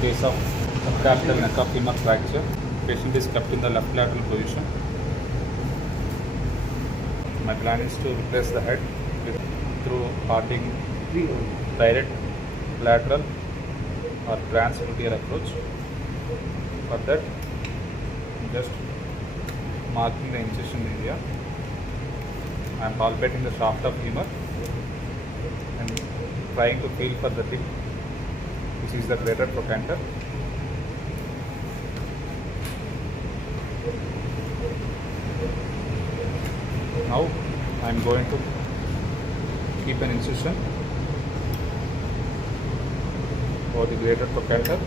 case of subcapital neck of femur fracture. Patient is kept in the left lateral position. My plan is to replace the head through Hardinge direct lateral or trans-gluteal approach. For that, I'm just marking the incision area. I am palpating the shaft of femur and trying to feel for the tip. This is the greater trochanter. Now I am going to keep an incision for the greater trochanter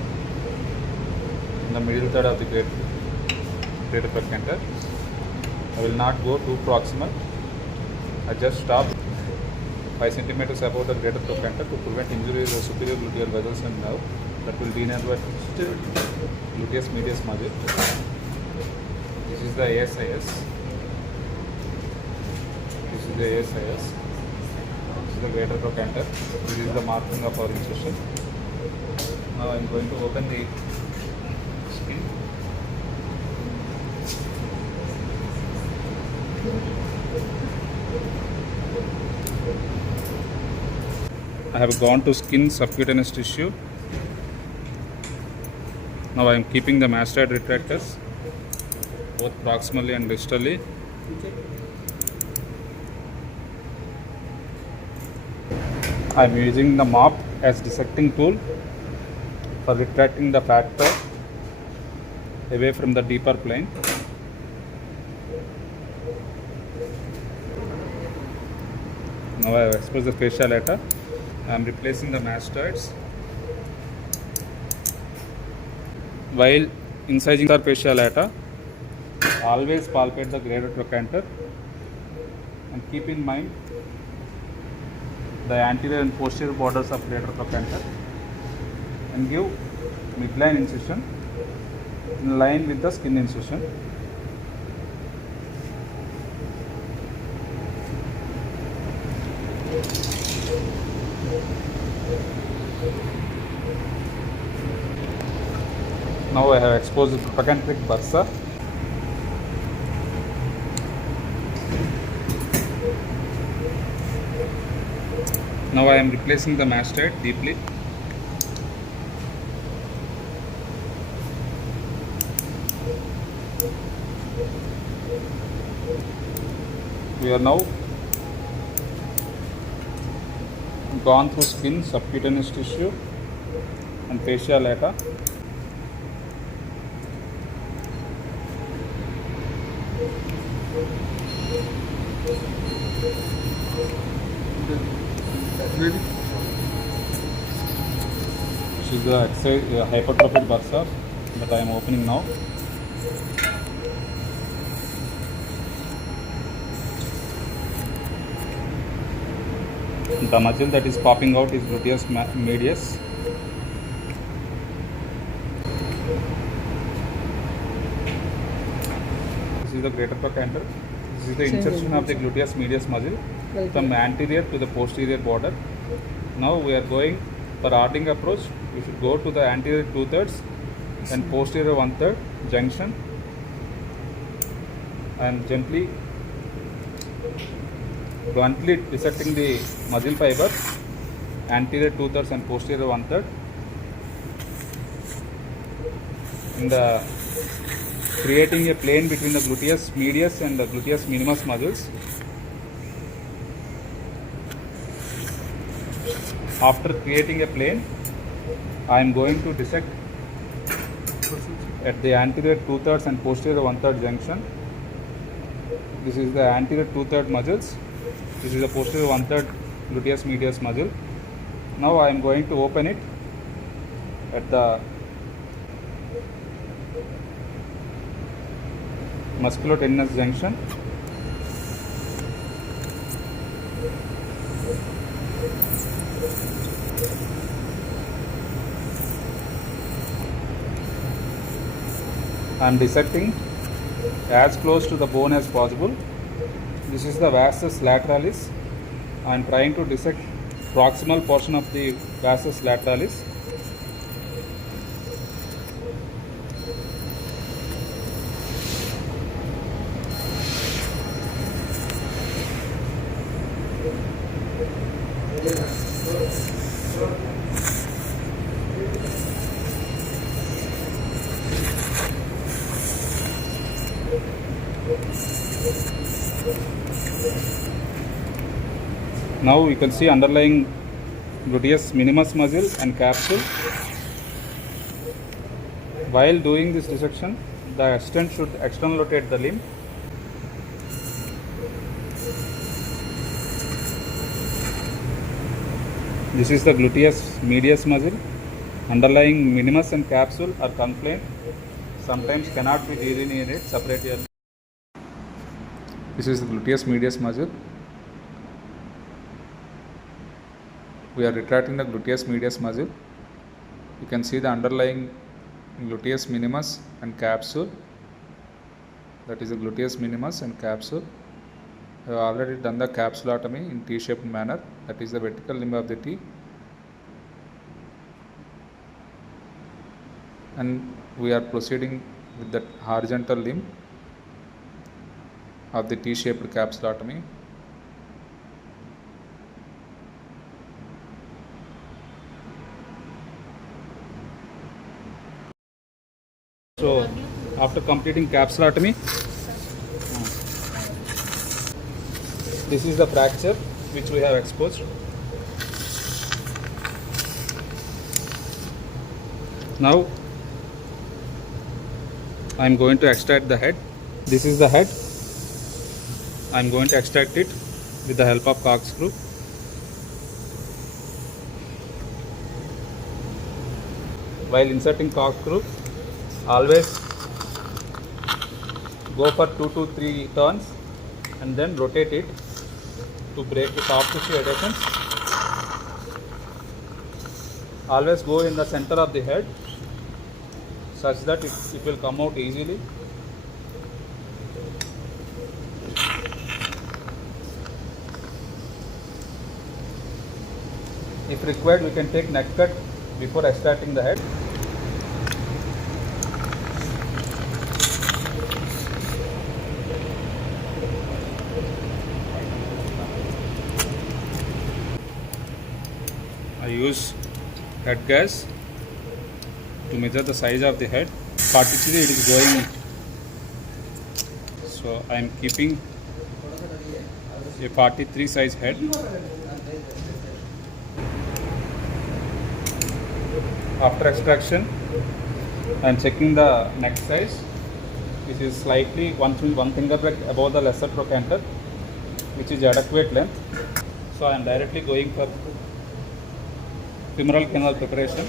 in the middle third of the greater trochanter. I will not go too proximal. I just stop 5 centimeters above the greater trochanter to prevent injury to the superior gluteal vessels and nerve that will denervate gluteus medius muscle. This is the ASIS. This is the ASIS. This is the greater trochanter. This is the marking of our incision. Now I am going to open the skin. I have gone to skin subcutaneous tissue. Now I am keeping the mastoid retractors both proximally and distally. I am using the mop as dissecting tool for retracting the factor away from the deeper plane. Now I have exposed the fascia lata. I am replacing the mastoids. While incising the fascia lata, always palpate the greater trochanter and keep in mind the anterior and posterior borders of greater trochanter and give midline incision in line with the skin incision. Now I have exposed the trochanteric bursa. Now I am replacing the mastoid deeply. We are now gone through skin, subcutaneous tissue and fascia lata. This is the hypertrophic bursa that I am opening now. The muscle that is popping out is gluteus medius. This is the greater trochanter. This is the insertion of the gluteus medius muscle from anterior to the posterior border. Now we are going for Hardinge approach. We should go to the anterior 2/3 and posterior 1/3 junction and gently bluntly dissecting the muscle fiber anterior 2/3 and posterior 1/3 in the creating a plane between the gluteus medius and the gluteus minimus muscles. After creating a plane, I am going to dissect at the anterior 2/3 and posterior 1/3 junction. This is the anterior 2/3 muscles. This is the posterior 1/3 gluteus medius muscle. Now I am going to open it at the musculotendinous junction. I am dissecting as close to the bone as possible. This is the vastus lateralis. I am trying to dissect proximal portion of the vastus lateralis. Now you can see underlying gluteus minimus muscle and capsule. While doing this dissection, the assistant should external rotate the limb. This is the gluteus medius muscle. Underlying minimus and capsule are confined, sometimes cannot be delineated separately. This is the gluteus medius muscle. We are retracting the gluteus medius muscle. You can see the underlying gluteus minimus and capsule. That is the gluteus minimus and capsule. I have already done the capsulotomy in T-shaped manner. That is the vertical limb of the T. And we are proceeding with the horizontal limb of the T-shaped capsulotomy. So after completing capsulotomy, this is the fracture which we have exposed. Now I am going to extract the head. This is the head. I am going to extract it with the help of corkscrew. While inserting corkscrew, always go for 2 to 3 turns and then rotate it to break the soft tissue adhesions. Always go in the center of the head such that it will come out easily. If required, we can take neck cut before extracting the head. I use head gas to measure the size of the head. 43 it is going, so I am keeping a 43 size head. After extraction, I am checking the neck size, which is slightly one finger breadth above the lesser trochanter, which is adequate length. So I am directly going for femoral canal preparation.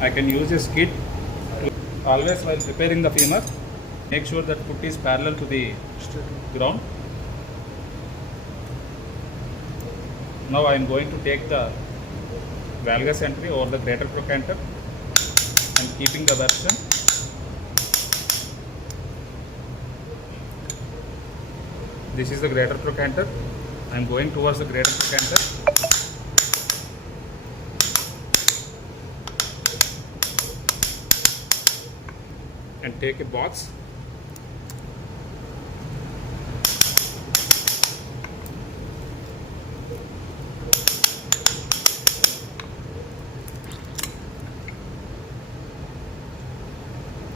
I can use a skid to always, while preparing the femur, make sure that foot is parallel to the ground. Now I am going to take the valgus entry over the greater trochanter and keeping the version. This is the greater trochanter. I am going towards the greater trochanter. And take a box.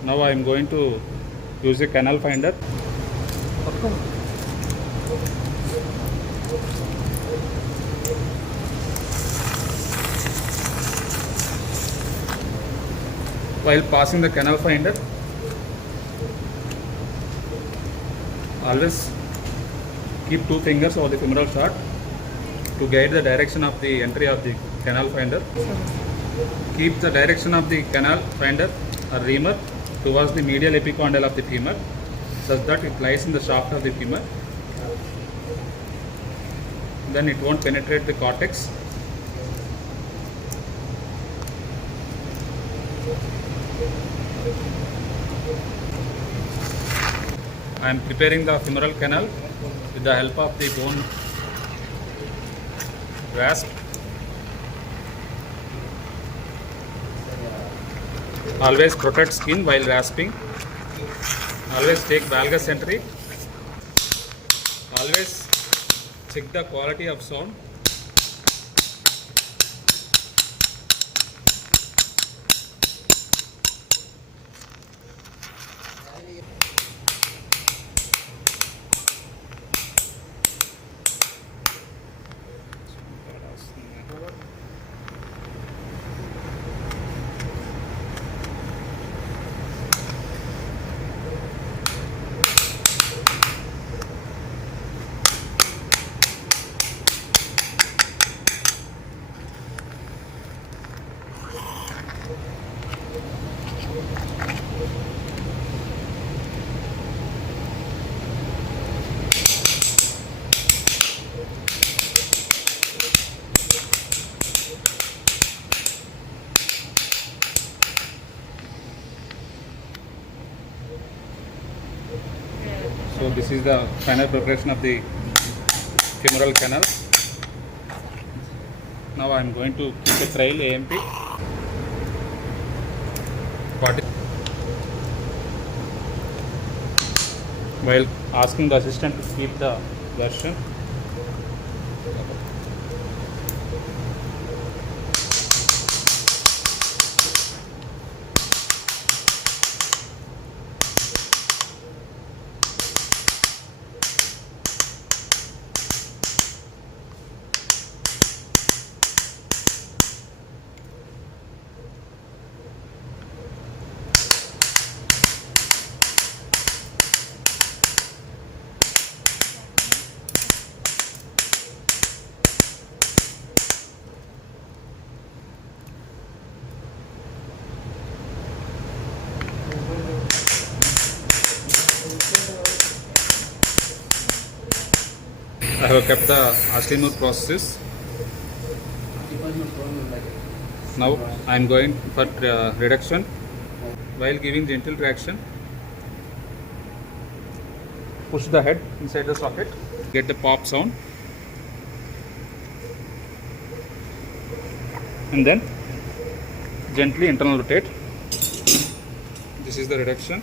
Now I am going to use a canal finder. While passing the canal finder, always keep 2 fingers over the femoral shaft to guide the direction of the entry of the canal finder. Keep the direction of the canal finder or reamer towards the medial epicondyle of the femur such that it lies in the shaft of the femur. Then it won't penetrate the cortex. I am preparing the femoral canal with the help of the bone rasp. Always protect skin while rasping. Always take valgus entry. Always check the quality of sound. So this is the final preparation of the femoral canal. Now I am going to keep a trial AMP. While asking the assistant to keep the version. I have kept the Hardinge process. Now I am going for reduction. While giving gentle traction, push the head inside the socket, get the pop sound, and then gently internal rotate. This is the reduction.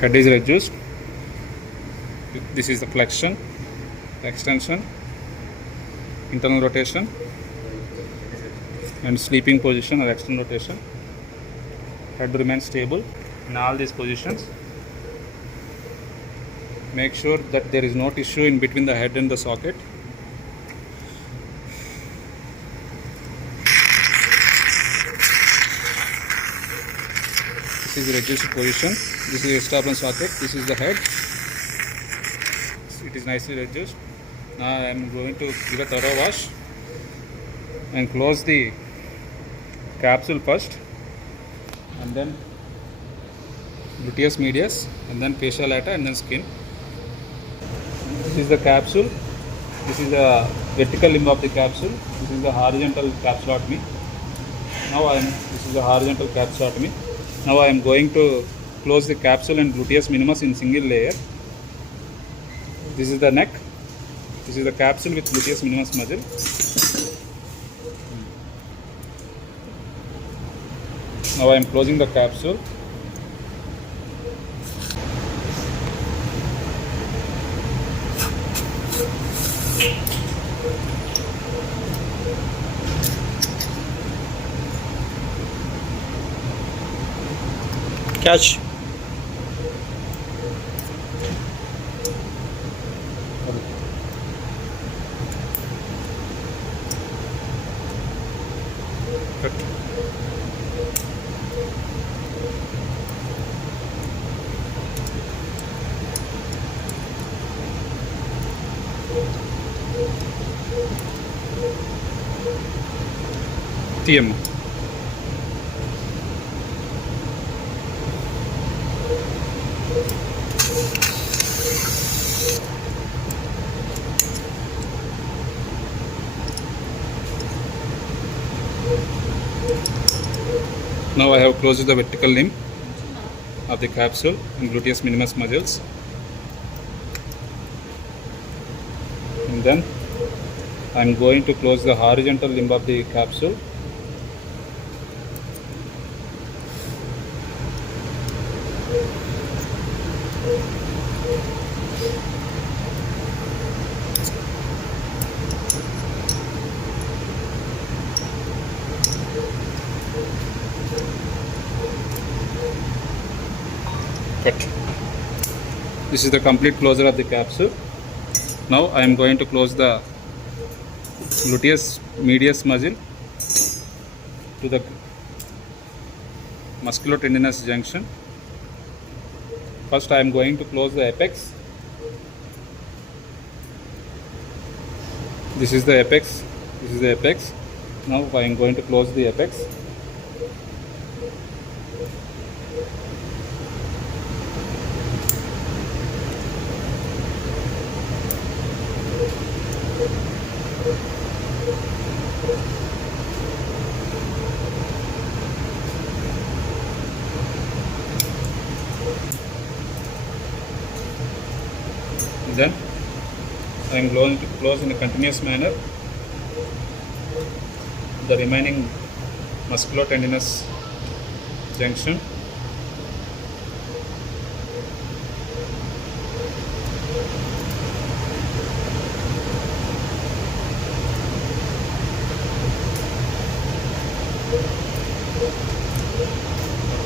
Head is reduced. This is the flexion, extension, internal rotation, and sleeping position or external rotation. Head remains stable in all these positions. Make sure that there is no tissue in between the head and the socket. This is the reduced position. This is the establishment socket. This is the head. It is nicely reduced. Now I am going to give a thorough wash and close the capsule first, and then gluteus medius, and then fascia lata, and then skin. This is the capsule. This is the vertical limb of the capsule. This is the horizontal capsulotomy. This is the horizontal capsulotomy. Now I am going to close the capsule and gluteus minimus in single layer. This is the neck. This is the capsule with gluteus minimus muscle. Now I am closing the capsule. Catch. TM. Now I have closed the vertical limb of the capsule and gluteus minimus muscles, and then I am going to close the horizontal limb of the capsule. Cut. This is the complete closure of the capsule. Now I am going to close the gluteus medius muscle to the musculotendinous junction. First I am going to close the apex. This is the apex. This is the apex. Now I am going to close the apex. Then I am going to close in a continuous manner the remaining musculotendinous junction.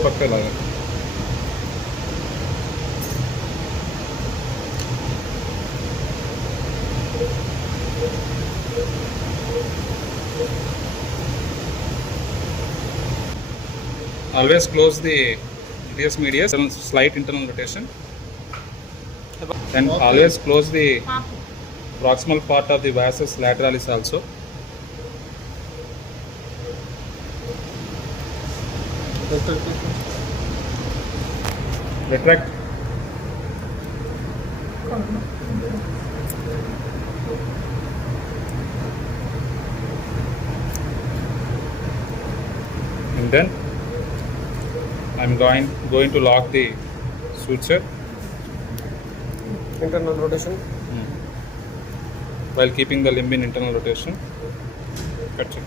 पक्का लगा. Always close the gluteus medius, slight internal rotation, and always close the proximal part of the vastus lateralis also. Retract. And then I am going to lock the suture. Internal rotation. While keeping the limb in internal rotation. Cut it.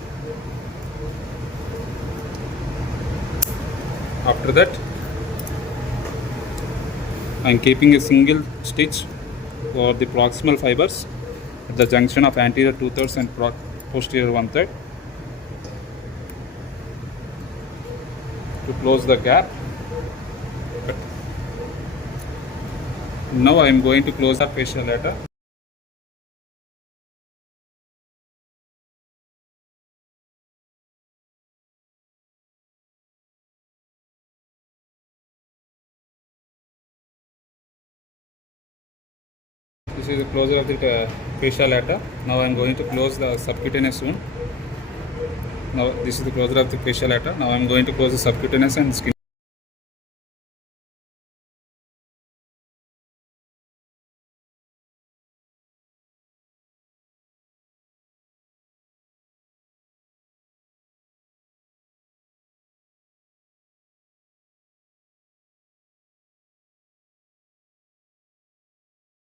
After that, I am keeping a single stitch for the proximal fibers at the junction of anterior 2/3 and posterior 1/3 to close the gap. Cut. Now I am going to close the fascia lata. This is the closure of the fascia lata. Now I am going to close the subcutaneous wound. Now this is the closure of the fascia lata. Now I am going to close the subcutaneous and skin.